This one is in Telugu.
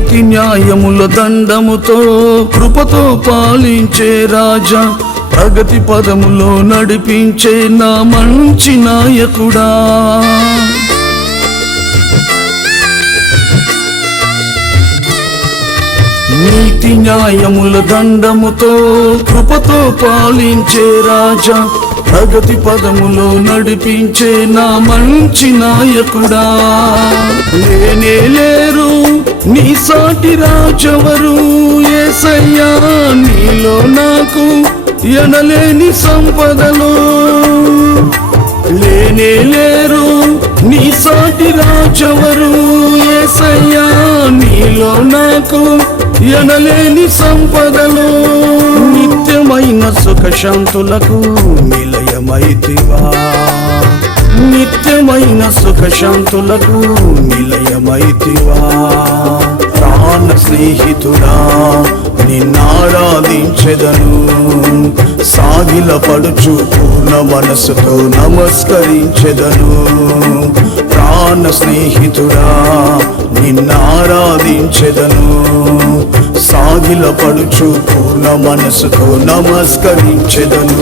నీతి న్యాయముల దండముతో కృపతో పాలించే రాజా, ప్రగతి పదములో నడిపించే నా మంచి నాయకుడా. నీతి న్యాయముల దండముతో కృపతో పాలించే రాజా, ప్రగతి పదములో నడిపించే నా మంచి నాయకుడా. లేనే లేరు నీ సాటి రాజెవరు యేసయ్యా, నీలో నాకు ఎనలేని సంపదలు. లేనే లేరు నీ సాటి రాజెవరు యేసయ్యా, నీలో నాకు ఎనలేని సంపదలు. నిత్యమైన సుఖ శాంతులకు నిలయమైతివా, నిత్యమైన సుఖ శాంతులకు నిలయమైతివా. ప్రాణ స్నేహితుడా నిన్నారాధించెదను, సాగిల పడుచు పూర్ణ మనసుతో నమస్కరించెదను. ప్రాణ స్నేహితుడా నిన్నారాధించెదను, సాగిల పడుచు పూర్ణ మనసుతో నమస్కరించెదను.